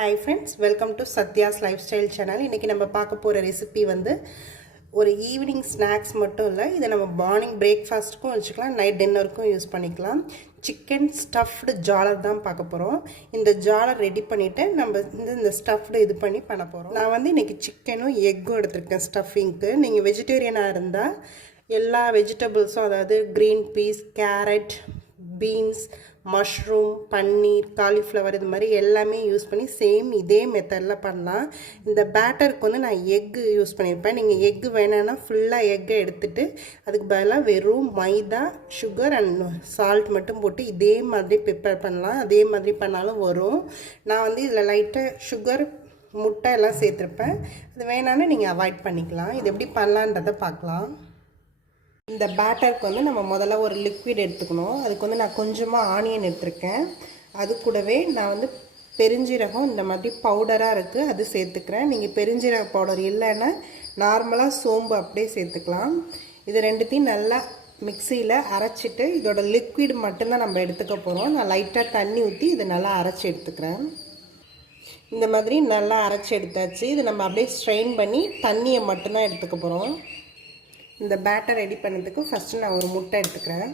Hi friends, welcome to Satya's Lifestyle Channel. இன்னைக்கு நம்ம பார்க்க போற ரெசிபி வந்து ஒரு ஈவினிங் ஸ்நாக்ஸ் மட்டும் இல்லை, இதை நம்ம மார்னிங் பிரேக்ஃபாஸ்ட்டுக்கும் வச்சுக்கலாம், நைட் டின்னருக்கும் யூஸ் பண்ணிக்கலாம். சிக்கன் ஸ்டஃப்டு ஜாலர் தான் பார்க்க போகிறோம். இந்த ஜாலர் ரெடி பண்ணிவிட்டு நம்ம இந்த ஸ்டஃப்டு இது பண்ணி பண்ண போகிறோம். நான் வந்து இன்றைக்கி சிக்கனும் எக்கும் எடுத்திருக்கேன் ஸ்டஃபிங்க்கு. நீங்கள் வெஜிடேரியனாக இருந்தால் எல்லா வெஜிடபிள்ஸும், அதாவது green peas, carrot, beans, mushroom, paneer, cauliflower, இது மாதிரி எல்லாமே யூஸ் பண்ணி சேம் இதே மெத்தடில் பண்ணலாம். இந்த பேட்டருக்கு வந்து நான் எக்கு யூஸ் பண்ணியிருப்பேன். நீங்கள் எக்கு வேணான்னா ஃபுல்லாக எக்கை எடுத்துகிட்டு அதுக்கு பதிலாக வெறும் மைதா, சுகர் அண்ட் சால்ட் மட்டும் போட்டு இதே மாதிரி ப்ரிப்பேர் பண்ணலாம். அதே மாதிரி பண்ணாலும் வரும். நான் வந்து இதில் லைட்டாக சுகர், முட்டை எல்லாம் சேர்த்துருப்பேன். அது வேணான்னு நீங்கள் அவாய்ட் பண்ணிக்கலாம். இது எப்படி பண்ணலான்றதை பார்க்கலாம். இந்த பேட்டருக்கு வந்து நம்ம முதல்ல ஒரு லிக்விட் எடுத்துக்கணும். அதுக்கு வந்து நான் கொஞ்சமாக ஆனியன் எடுத்துருக்கேன். அது கூடவே நான் வந்து பெருஞ்சீரகம் இந்த மாதிரி பவுடராக இருக்குது, அது சேர்த்துக்கிறேன். நீங்கள் பெருஞ்சீரக பவுடர் இல்லைன்னா நார்மலாக சோம்பு அப்படியே சேர்த்துக்கலாம். இது ரெண்டுத்தையும் நல்லா மிக்சியில் அரைச்சிட்டு இதோட லிக்விட் மட்டும்தான் நம்ம எடுத்துக்க போகிறோம். நான் லைட்டாக தண்ணி ஊற்றி இதை நல்லா அரைச்சி எடுத்துக்கிறேன். இந்த மாதிரி நல்லா அரைச்சி எடுத்தாச்சு. இது நம்ம அப்படியே ஸ்ட்ரெயின் பண்ணி தண்ணியை மட்டும்தான் எடுத்துக்க போகிறோம். இந்த பேட்டர் ரெடி பண்ணதுக்கு ஃபஸ்ட்டு நான் ஒரு முட்டை எடுத்துக்கிறேன்.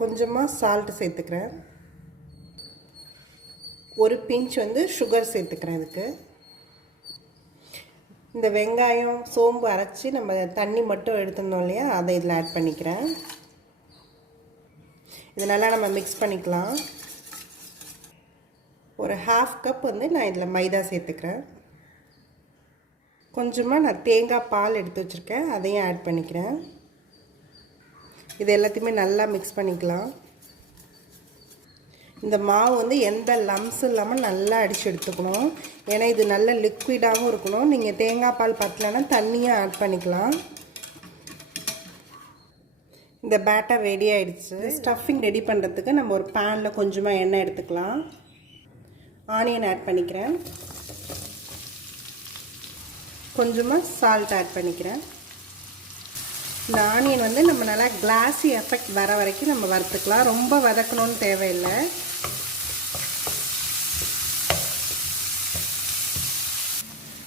கொஞ்சமாக சால்ட் சேர்த்துக்கிறேன். ஒரு பிஞ்ச் வந்து சுகர் சேர்த்துக்கிறேன். இதுக்கு இந்த வெங்காயம், சோம்பு அரைச்சி நம்ம தண்ணி மட்டும் எடுத்துருந்தோம் இல்லையா, அதை இதில் ஆட் பண்ணிக்கிறேன். இது நல்லா நம்ம மிக்ஸ் பண்ணிக்கலாம். ஒரு ஹாஃப் கப் வந்து நான் இதில் மைதா சேர்த்துக்கிறேன். கொஞ்சமாக நான் தேங்காய் பால் எடுத்து வச்சுருக்கேன், அதையும் ஆட் பண்ணிக்கிறேன். இது எல்லாத்தையுமே நல்லா மிக்ஸ் பண்ணிக்கலாம். இந்த மாவு வந்து எந்த லம்ஸும் இல்லாமல் நல்லா அடித்து எடுத்துக்கணும். ஏன்னா இது நல்ல லிக்விடாகவும் இருக்கணும். நீங்கள் தேங்காய் பால் பத்தலைன்னா தண்ணியும் ஆட் பண்ணிக்கலாம். இந்த பேட்டர் ரெடி ஆகிடுச்சு. ஸ்டஃபிங் ரெடி பண்ணுறதுக்கு நம்ம ஒரு பேனில் கொஞ்சமாக எண்ணெய் எடுத்துக்கலாம். ஆனியன் ஆட் பண்ணிக்கிறேன். கொஞ்சமாக சால்ட் ஆட் பண்ணிக்கிறேன். இந்த ஆனியன் வந்து நம்ம நல்லா கிளாஸி எஃபெக்ட் வர வரைக்கும் நம்ம வறுத்துக்கலாம். ரொம்ப வதக்கணும்னு தேவையில்லை.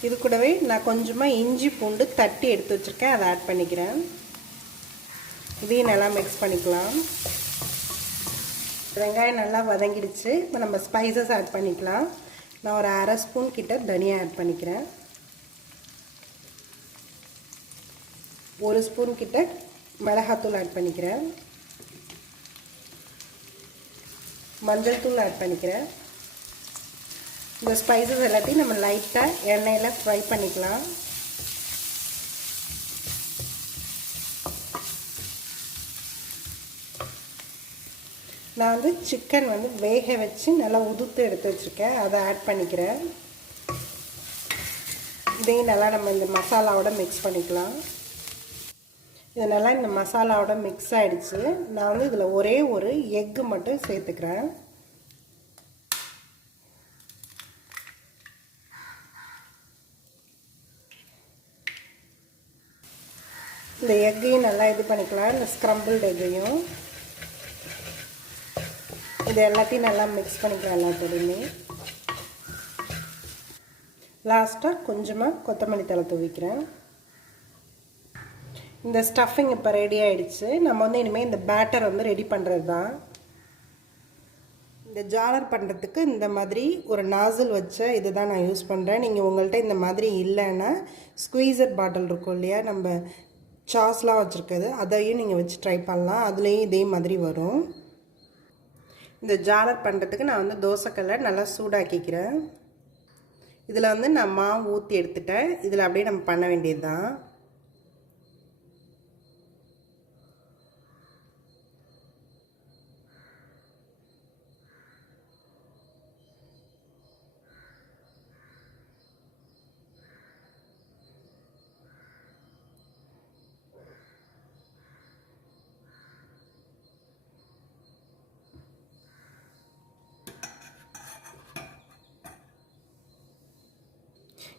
இது கூடவே நான் கொஞ்சமாக இஞ்சி பூண்டு தட்டி எடுத்து வச்சுருக்கேன், அதை ஆட் பண்ணிக்கிறேன். இதையும் நல்லா மிக்ஸ் பண்ணிக்கலாம். வெங்காயம் நல்லா வதங்கிடுச்சு. இப்போ நம்ம ஸ்பைசஸ் ஆட் பண்ணிக்கலாம். நான் ஒரு அரை ஸ்பூன் கிட்ட தனியா ஆட் பண்ணிக்கிறேன். ஒரு ஸ்பூன் கிட்ட மிளகாத்தூள் ஆட் பண்ணிக்கிறேன். மஞ்சள் தூள் ஆட் பண்ணிக்கிறேன். இந்த ஸ்பைசஸ் எல்லாத்தையும் நம்ம லைட்டாக எண்ணெயில் ஃப்ரை பண்ணிக்கலாம். நான் வந்து சிக்கன் வந்து வேக வச்சு நல்லா உதுத்து எடுத்து வச்சுருக்கேன், அதை ஆட் பண்ணிக்கிறேன். இதையும் நல்லா நம்ம இந்த மசாலாவோட மிக்ஸ் பண்ணிக்கலாம். இது நல்லா இந்த மசாலாவோட மிக்ஸ் ஆகிடுச்சு. நான் வந்து இதில் ஒரே ஒரு எக்கு மட்டும் சேர்த்துக்கிறேன். இந்த எக்கையும் நல்லா இது பண்ணிக்கலாம், இந்த ஸ்க்ரம்பிள்டு எக்கையும். இது எல்லாத்தையும் நல்லா மிக்ஸ் பண்ணிக்கலாம் எல்லாத்தோடையுமே. லாஸ்ட்டாக கொஞ்சமாக கொத்தமல்லி தழை தூவிக்கிறேன். இந்த ஸ்டஃபிங் இப்போ ரெடி ஆகிடுச்சு. நம்ம வந்து இனிமேல் இந்த பேட்டர் வந்து ரெடி பண்ணுறது தான். இந்த ஜாலர் பண்ணுறதுக்கு இந்த மாதிரி ஒரு நாசில் வச்ச இது தான் நான் யூஸ் பண்ணுறேன். நீங்கள் உங்கள்கிட்ட இந்த மாதிரி இல்லைன்னா ஸ்குவீசர் பாட்டில் இருக்கும் இல்லையா, நம்ம சாஸ்லாம் வச்சுருக்குது, அதையும் நீங்கள் வச்சு ட்ரை பண்ணலாம். அதுலேயும் இதே மாதிரி வரும். இந்த ஜாலர் பண்ணுறதுக்கு நான் வந்து தோசைக்கல்லை நல்லா சூடாக்கிக்கிறேன். இதில் வந்து நான் மாவு ஊற்றி எடுத்துட்டேன். இதில் அப்படியே நம்ம பண்ண வேண்டியது தான்.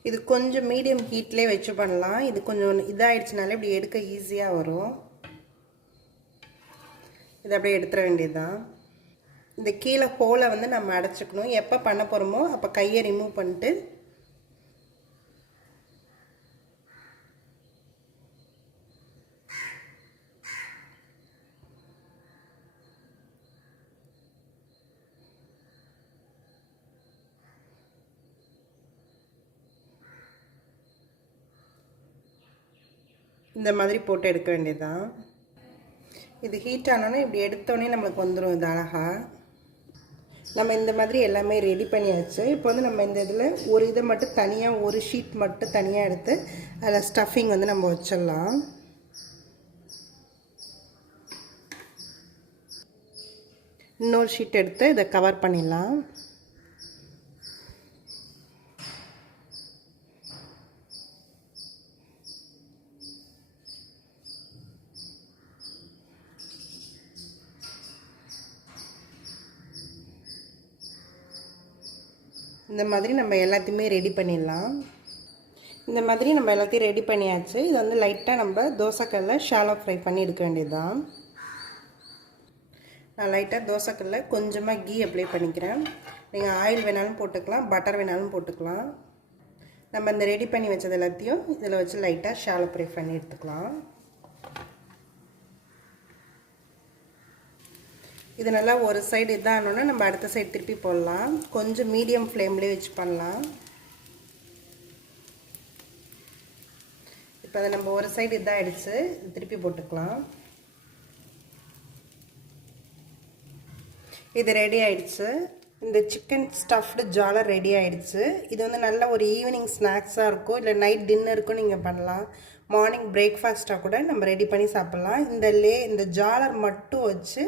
இது கொஞ்சம் மீடியம் ஹீட்லேயே வச்சு பண்ணலாம். இது கொஞ்சம் இதாகிடுச்சுனாலே இப்படி எடுக்க ஈஸியாக வரும். இதை அப்படியே எடுத்துட வேண்டியதுதான். இந்த கீழே ஹோலை வந்து நம்ம அடைச்சிக்கணும். எப்போ பண்ண போகிறோமோ அப்போ கையை ரிமூவ் பண்ணிட்டு இந்த மாதிரி போட்டு எடுக்க வேண்டியதுதான். இது ஹீட் ஆனோன்னே இப்படி எடுத்தோடனே நம்மளுக்கு வந்துடும். இது அழகாக நம்ம இந்த மாதிரி எல்லாமே ரெடி பண்ணியாச்சு. இப்போ வந்து நம்ம இந்த இதில் ஒரு இதை மட்டும் தனியாக, ஒரு ஷீட் மட்டும் தனியாக எடுத்து அதில் ஸ்டஃபிங் வந்து நம்ம வச்சிடலாம். இன்னொரு ஷீட் எடுத்து இதை கவர் பண்ணிடலாம். இந்த மாதிரி நம்ம எல்லாத்தையுமே ரெடி பண்ணிடலாம். இந்த மாதிரி நம்ம எல்லாத்தையும் ரெடி பண்ணியாச்சு. இது வந்து லைட்டாக நம்ம தோசைக்கல்லில் ஷாலோ ஃப்ரை பண்ணி எடுக்க வேண்டியது தான். நான் லைட்டாக தோசைக்கல்லில் கொஞ்சமாக கீ அப்ளை பண்ணிக்கிறேன். நீங்கள் ஆயில் வேணாலும் போட்டுக்கலாம், பட்டர் வேணாலும் போட்டுக்கலாம். நம்ம இந்த ரெடி பண்ணி வச்சது எல்லாத்தையும் இதில் வச்சு லைட்டாக ஷாலோ ஃப்ரை பண்ணி எடுத்துக்கலாம். இது நல்லா ஒரு சைடு இதானோன்னா நம்ம அடுத்த சைடு திருப்பி போடலாம். கொஞ்சம் மீடியம் ஃப்ளேம்லேயே வச்சு பண்ணலாம். இப்போ அதை நம்ம ஒரு சைடு இதாகிடுச்சு, திருப்பி போட்டுக்கலாம். இது ரெடி ஆகிடுச்சு. இந்த சிக்கன் ஸ்டஃப்டு ஜாலர் ரெடி ஆகிடுச்சு. இது வந்து நல்ல ஒரு ஈவினிங் ஸ்நாக்ஸாக இருக்கும், இல்லை நைட் டின்னருக்கும் நீங்கள் பண்ணலாம். மார்னிங் பிரேக்ஃபாஸ்ட்டாக கூட நம்ம ரெடி பண்ணி சாப்பிட்லாம். இந்த ஜாலர் மட்டும் வச்சு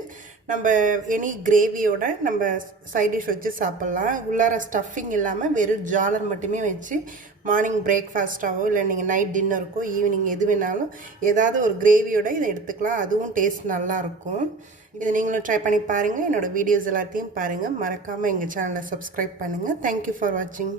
நம்ம எனி கிரேவியோட நம்ம சைட் டிஷ் வச்சு சாப்பிட்லாம். உள்ளார ஸ்டஃபிங் இல்லாமல் வெறும் ஜாலர் மட்டுமே வச்சு மார்னிங் பிரேக்ஃபாஸ்ட்டாகவோ இல்லை நீங்கள் நைட் டின்னருக்கோ ஈவினிங் எது வேணாலும் ஏதாவது ஒரு கிரேவியோட இதை எடுத்துக்கலாம். அதுவும் டேஸ்ட் நல்லாயிருக்கும். இதை நீங்களும் ட்ரை பண்ணி பாருங்கள். என்னோடய வீடியோஸ் எல்லாத்தையும் பாருங்கள். மறக்காமல் எங்கள் சேனலை சப்ஸ்கிரைப் பண்ணுங்கள். தேங்க்யூ ஃபார் வாட்சிங்.